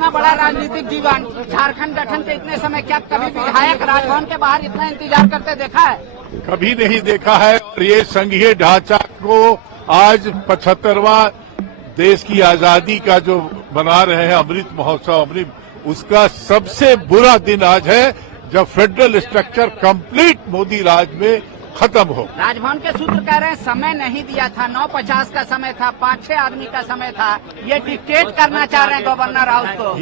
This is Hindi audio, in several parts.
इतना बड़ा राजनीतिक जीवन, झारखंड गठन के इतने समय क्या कभी विधायक राजभवन के बाहर इतना इंतजार करते देखा है? कभी नहीं देखा है। और ये संघीय ढांचा को आज 75वां देश की आजादी का जो मना रहे हैं अमृत महोत्सव, उसका सबसे बुरा दिन आज है जब फेडरल स्ट्रक्चर कंप्लीट मोदी राज में खत्म हो। राजभवन के सूत्र कह रहे हैं समय नहीं दिया था, 9:50 का समय था, 5-6 आदमी का समय था, ये डिक्टेट करना चाह रहे हैं गवर्नर हाउस को।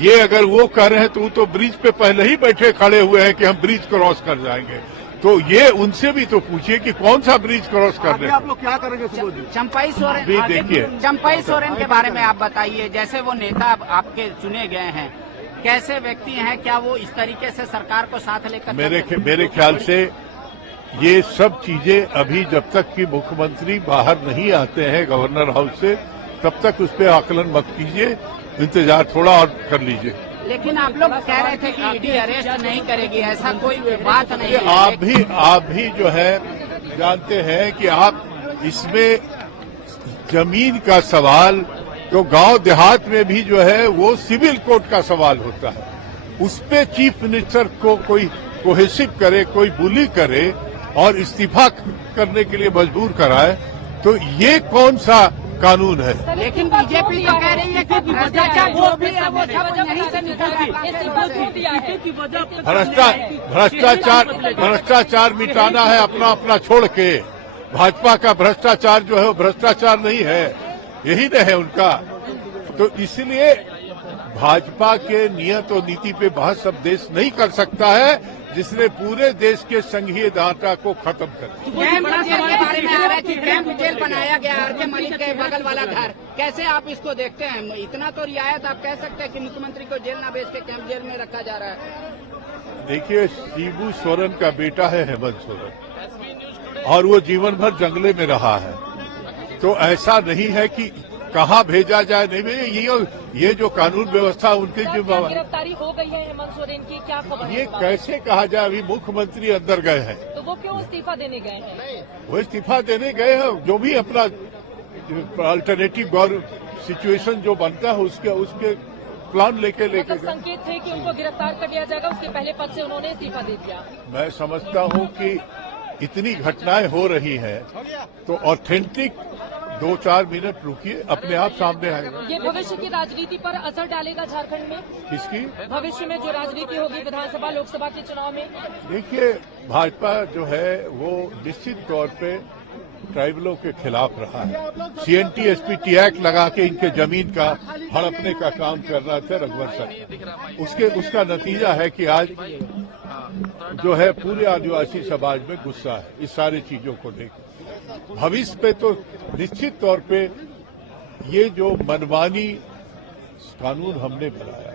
ये अगर वो कर रहे हैं तो वो तो ब्रिज पे पहले ही बैठे खड़े हुए हैं कि हम ब्रिज क्रॉस कर जाएंगे। तो ये उनसे भी तो पूछिए कि कौन सा ब्रिज क्रॉस कर रहे हैं। आप लोग क्या करेंगे? चंपाई सोरेन, देखिए चंपाई सोरेन के बारे में आप बताइए, जैसे वो नेता आपके चुने गए हैं, कैसे व्यक्ति हैं, क्या वो इस तरीके से सरकार को साथ लेकर? मेरे ख्याल से ये सब चीजें अभी जब तक कि मुख्यमंत्री बाहर नहीं आते हैं गवर्नर हाउस से, तब तक उस पर आकलन मत कीजिए, इंतजार थोड़ा और कर लीजिए। लेकिन आप लोग कह रहे थे कि ईडी अरेस्ट नहीं करेगी, ऐसा कोई बात नहीं है। आप भी जो है जानते हैं कि आप इसमें जमीन का सवाल तो गांव देहात में भी जो है वो सिविल कोर्ट का सवाल होता है, उस पे चीफ मिनिस्टर को कोई कोहेसिव करे, कोई बुली करे और इस्तीफा करने के लिए मजबूर कराए, तो ये कौन सा कानून है? लेकिन बीजेपी तो कह रही है कि भ्रष्टाचार जो भी है वो सब यहीं से निकल रहा है। भ्रष्टाचार मिटाना है अपना अपना छोड़ के। भाजपा का भ्रष्टाचार जो है वो भ्रष्टाचार नहीं है, यही न है उनका। तो इसलिए भाजपा के नियत और नीति पे बहस अब देश नहीं कर सकता है, जिसने पूरे देश के संघीय ढांचा को खत्म कर दिया। कैंप जेल के बारे में आ रहा है कि कैंप जेल बनाया गया आर.के. मलिक के बगल वाला घर, कैसे आप इसको देखते हैं? इतना तो रियायत आप कह सकते हैं कि मुख्यमंत्री को जेल न भेज के कैंप जेल में रखा जा रहा है। देखिए, शिबू सोरेन का बेटा है हेमंत सोरेन, और वो जीवन भर जंगले में रहा है, तो ऐसा नहीं है कि कहाँ भेजा जाए, नहीं भेजा। ये जो कानून व्यवस्था उनकी जो गिरफ्तारी हो गई है हेमंत सोरेन की, क्या खबर? ये कैसे कहा जाए? अभी मुख्यमंत्री अंदर गए हैं, तो वो क्यों इस्तीफा देने गए हैं? वो इस्तीफा देने गए हैं, जो भी अपना अल्टरनेटिव सिचुएशन जो बनता है उसके प्लान लेके मतलब संकेत थे कि उनको गिरफ्तार कर लिया जाएगा, उसके पहले पद से उन्होंने इस्तीफा दे दिया। मैं समझता हूँ कि इतनी घटनाएं हो रही हैं तो ऑथेंटिक 2-4 मिनट रुकिए, अपने आप सामने आएगा। ये भविष्य की राजनीति पर असर डालेगा झारखंड में? किसकी? भविष्य में जो राजनीति होगी विधानसभा लोकसभा के चुनाव में। देखिए, भाजपा जो है वो निश्चित तौर पे ट्राइबलों के खिलाफ रहा है। CNT-SP एक्ट लगा के इनके जमीन का हड़पने का काम कर रहा था रघुवर सर। उसका नतीजा है कि आज जो है पूरे आदिवासी समाज में गुस्सा है इस सारी चीजों को लेकर। भविष्य पे तो निश्चित तौर पे ये जो मनमानी कानून हमने बनाया,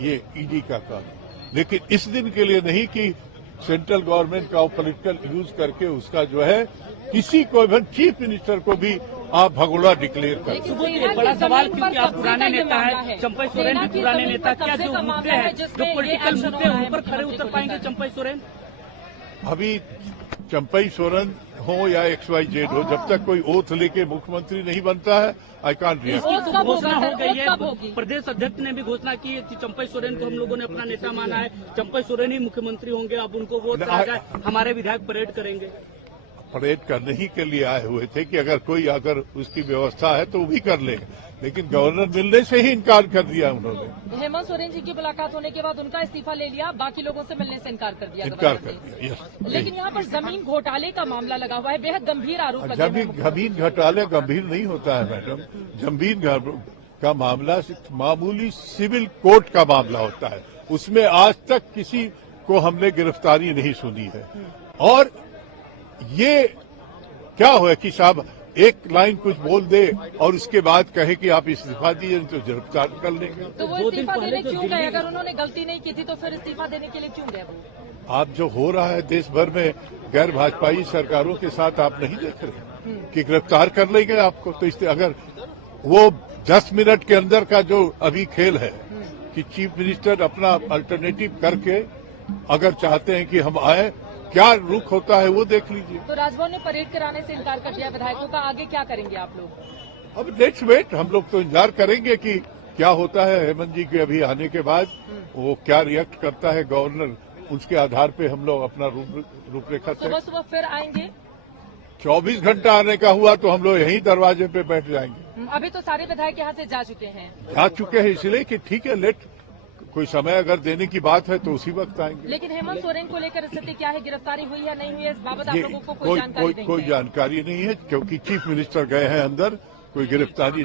ये ईडी का कानून, लेकिन इस दिन के लिए नहीं कि सेंट्रल गवर्नमेंट का पॉलिटिकल यूज करके उसका जो है किसी को, इवन चीफ मिनिस्टर को भी आप भगोड़ा डिक्लेयर कर। बड़ा सवाल, क्योंकि आप पुराने नेता हैं, चंपाई सोरेन भी पुराने नेता, क्या जो मुद्दे हैं, जो पॉलिटिकल मुद्दे हैं, उन पर खड़े उतर पाएंगे चंपाई सोरेन? अभी चंपाई सोरेन हो या XYZ हो, जब तक कोई ओथ लेके मुख्यमंत्री नहीं बनता है, आई कांट रिएक्ट। घोषणा हो गई है, प्रदेश अध्यक्ष ने भी घोषणा की है कि चंपाई सोरेन को हम लोगों ने अपना नेता माना है, चंपाई सोरेन ही मुख्यमंत्री होंगे, अब उनको वोट दिया जाए, हमारे विधायक परेड करेंगे। परेड करने ही के लिए आए हुए थे कि अगर उसकी व्यवस्था है तो वो भी कर ले, लेकिन गवर्नर मिलने से ही इनकार कर दिया उन्होंने। हेमंत सोरेन जी की मुलाकात होने के बाद उनका इस्तीफा ले लिया, बाकी लोगों से मिलने से इनकार कर दिया। यस। लेकिन यहाँ पर जमीन घोटाले का मामला लगा हुआ है, बेहद गंभीर आरोप लगे हुए हैं। जमीन घोटाले गंभीर नहीं होता है मैडम, जमीन का मामला मामूली सिविल कोर्ट का मामला होता है, उसमें आज तक किसी को हमने गिरफ्तारी नहीं सुनी है। और ये क्या हुआ कि साहब एक लाइन कुछ बोल दे और उसके बाद कहे कि आप इस्तीफा दीजिए तो गिरफ्तार कर लेंगे। तो वो इस्तीफा देने क्यों गए? अगर उन्होंने गलती नहीं की थी तो फिर इस्तीफा देने के लिए क्यों गए वो? आप जो हो रहा है देश भर में गैर भाजपाई सरकारों के साथ, आप नहीं देख रहे कि गिरफ्तार कर लेंगे आपको? तो अगर वो 10 मिनट के अंदर का जो अभी खेल है कि चीफ मिनिस्टर अपना अल्टरनेटिव करके अगर चाहते हैं कि हम आए, क्या रुख होता है वो देख लीजिए। तो राजभवन ने परेड कराने से इनकार कर दिया विधायकों का, आगे क्या करेंगे आप लोग? अब लेट्स वेट, हम लोग तो इंतजार करेंगे कि क्या होता है हेमंत जी के अभी आने के बाद, वो क्या रिएक्ट करता है गवर्नर, उसके आधार पे हम लोग अपना रूपरेखा सुबह सुबह फिर आएंगे। 24 घंटा आने का हुआ तो हम लोग यहीं दरवाजे पे बैठ जाएंगे। अभी तो सारे विधायक यहाँ से जा चुके हैं। जा चुके हैं इसलिए कि ठीक है, लेट कोई समय अगर देने की बात है तो उसी वक्त आएंगे। लेकिन हेमंत सोरेन को लेकर स्थिति क्या है, गिरफ्तारी हुई या नहीं हुई है, इस बाबत आप ये लोगों को कोई जानकारी नहीं कोई है? जानकारी नहीं है, क्योंकि चीफ मिनिस्टर गए हैं अंदर, कोई गिरफ्तारी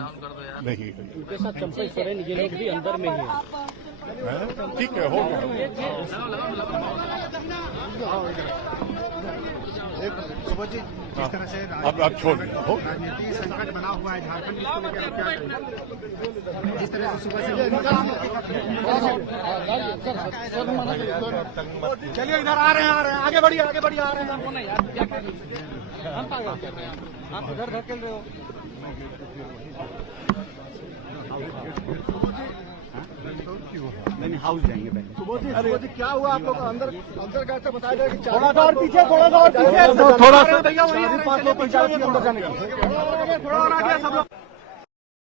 नहीं है। उनके साथ चंपई सोरेन ये लोग भी अंदर में ही है। ठीक है, हो गया। सुबोध जी, जिस तरह से अब छोड़ दिया हो। राजनीति संकट बना हुआ है झारखंड, इसको लेकर आप क्या कहेंगे? जिस तरह से सुबह से चलिए इधर आ रहे हैं, आगे बढ़िए आ रहे हैं। आप इधर धकेल रहे हो। नहीं, हाउस जाएंगे पहले। सुबोध जी क्या हुआ आप लोग अंदर गए थे, बताया जाए कि थोड़ा सा और पीछे थोड़ा सा भैया, वही अंदर जाने की थोड़ा और आगे सब लोग